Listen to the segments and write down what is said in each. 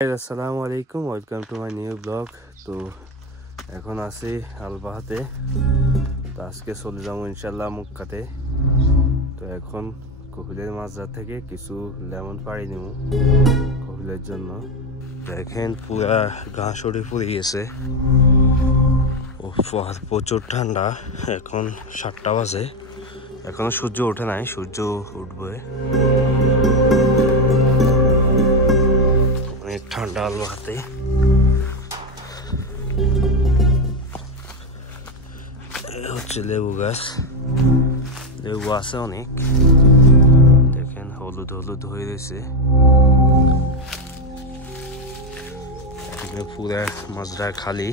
আসসালামু আলাইকুম, welcome to my new blog. তো এখন আছি আলবাহাতে। তো আজকে চলে যাবো ইনশাল্লাহ মক্কাতে। তো এখন কপিলের মাজার থেকে কিছু লেমন পাড়ি নেব কপিলের জন্য। দেখেন পুরা গা শরীর পুড়ে গেছে, প্রচুর ঠান্ডা। এখন 7টা বাজে, এখনো সূর্য ওঠে নাই, সূর্য উঠবে। অনেক ঠান্ডা আলবাহাতে। হচ্ছে লেবু গাছ, লেবু আছে অনেক। দেখেন হলুদ হলুদ হয়ে রয়েছে। পুরা মাজরা খালি,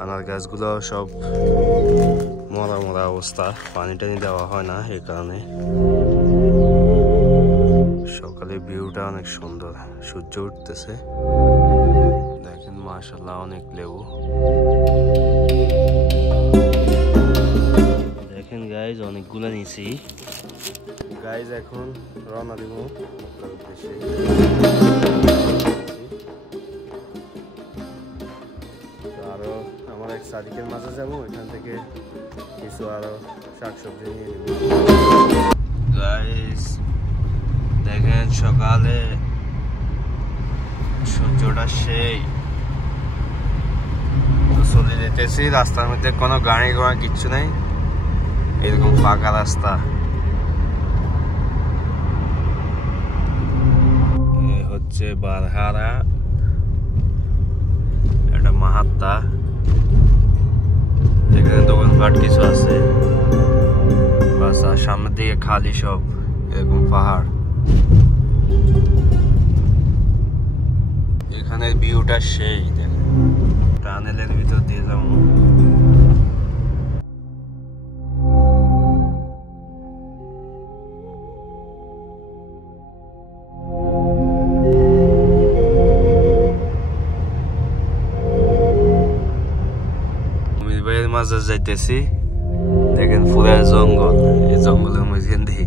আনার গাছগুলো সব মরা মরা অবস্থা, পানি টানি দেওয়া হয় না এই কারণে। সকালে ভিউটা অনেক সুন্দর, সূর্য উঠতেছে। দেখেন মাশাআল্লাহ অনেক লেবু। দেখেন গাইজ অনেকগুলো নিছি। গাইজ এখন রওনা দিব মক্কার উদ্দেশ্যে। আরো আমার এক সাদিকের মাঝে যাবো, এখান থেকে কিছু আরো শাকসবজি নিয়ে নিব। গাইজ দেখেন সকালে সূর্যটা সেই। চলে যেতেছি, রাস্তার মধ্যে কোনো গাড়ি ঘোড়া কিচ্ছু নেই, এরকম ফাঁকা রাস্তা। হচ্ছে বারহারা, এটা মাহাত্তা। এখানে দোকানপাট কিছু আছে, বাস। আর সামনের দিকে খালি সব এরকম পাহাড়। এখানের ভিউটা সেই। টানেলের ভিতর দিয়ে যাবো। মাঝে যাইতেছি, দেখেন পুরা জঙ্গল। এই জঙ্গলের মাঝখান দিয়ে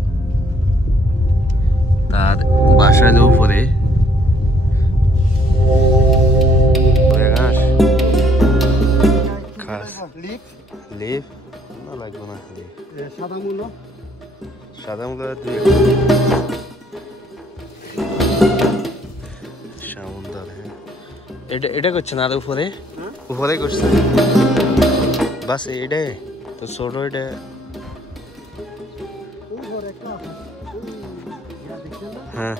তার বাসার উপরে লিফ না লাগবে না, সাদা মূলা সমুদ্র। এটা করছে না, আর উপরে উপরে করছে বাস। এটাই তো ছোট, এটা হ্যাঁ।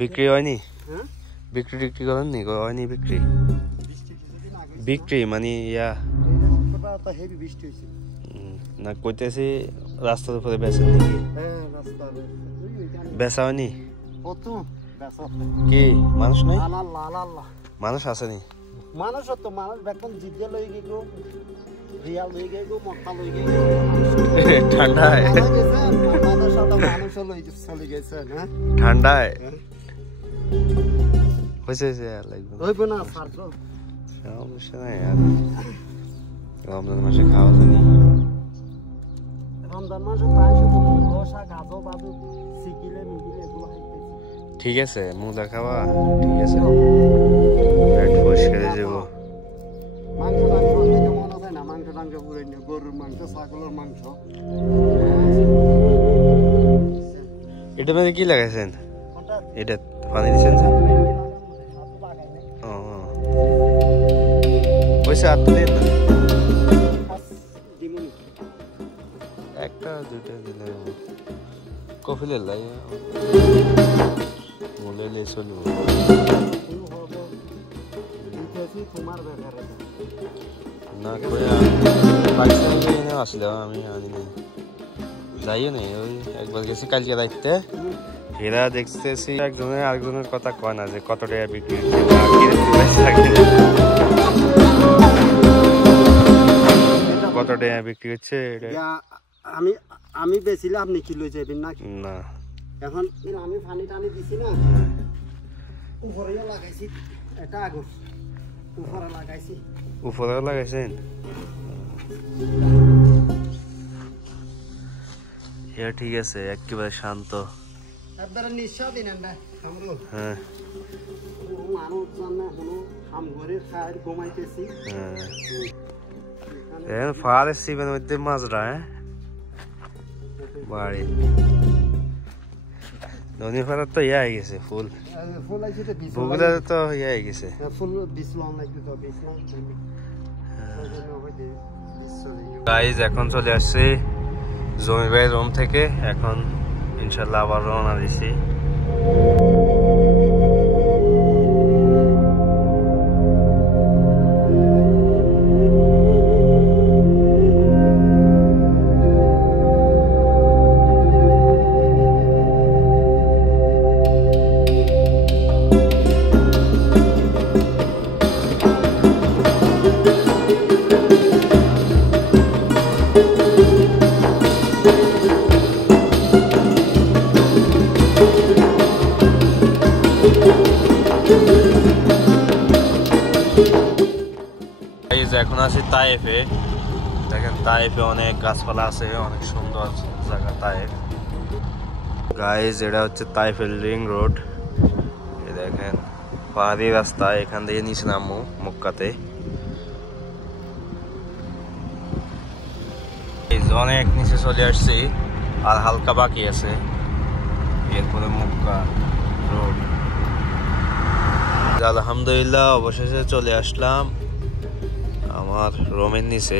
বিক্রি হয়নি? বিক্রি টিক্রি করেননি? হয়নি বিক্রি? বিক্রি মানে ইয়া না, কইতেছি রাস্তার উপরে বেচেন নাকি? বেচা হয়নি কি? মানুষ নাই? মানুষ আসেনি? মানুষ তো মানুষ বেতন জিতে লই গেল, রিয়াল লই গেল, মক্কা লই গেল। ঠান্ডায় মানুষ লই চলে গেছে না, ঠান্ডায় হয়েছে লাগবে। হইব না স্যার, সমস্যা নাই। আর রমজান মাসে খাওয়া যায়নি। রমজান মাসে তাই শুধু রসা গাজো বাজু সিকিলে মিগিলে এগুলো খাইতেছি। ঠিক আছে, মুলা খাওয়া ঠিক আছে, পেট পরিষ্কার হয়ে যাব। মাংস টাংস খেতে মন আছে না? মাংস টাংস পুরে নিয়ে, গরুর মাংস, ছাগলের মাংস। এটা মানে কি লাগাইছেন? এটা পানি দিচ্ছেন? পয়সা আর তো দেন না, একটা দুইটা দিলে কফিলের লাগে বলে চলব না। পাকিস্তানি আসলে আমি আনি নাই, যাইও নেই। ওই একবার গেছি কালকে রাখতে, এরা দেখতেছি একজনের আরেকজনের কথা কয় না যে কত টাকা বিক্রি কত টাকা বিক্রি হচ্ছে। আমি বেচিলে আপনি কি লই যাবেন নাকি? না, এখন আমি পানি টানি দিছি না, উপরেও লাগাইছি এটা আগুন উপরে লাগাইছি উপরেও লাগাইছেন এটা ঠিক আছে একেবারে শান্ত একবারে নিঃস্বাধীন এটা আমরা হ্যাঁ মানুষ জানা হলো হাম করে খায় ঘুমাইতেছি হ্যাঁ ফারে সিবের মধ্যে মাছরা হ্যাঁ বাড়ি নদী ফারার তো ইয়ে হয়ে গেছে ফুল ফুল আছে তো বিশ বগুড়ার তো ইয়ে হয়ে গেছে ফুল 20 লং লাগবে তো 20 লং গাইজ এখন চলে আসছি জমি ভাই রুম থেকে এখন ইনশাল্লাহ আবার রওনা দিছি এখন আছি তায়েফে দেখেন তায়েফে অনেক গাছপালা আছে অনেক সুন্দর জায়গা তায়েফ গাইজ এটা হচ্ছে তায়েফের রিং রোড এই দেখেন পাহাড়ি রাস্তা এখান থেকে নিচে নামবো মক্কাতে অনেক নিচে চলে আসছি আর হালকা বাকি আছে এরপরে মক্কা রোড আলহামদুলিল্লাহ অবশেষে চলে আসলাম আমার রুমের নিচে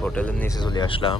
হোটেলের নিচে চলে আসলাম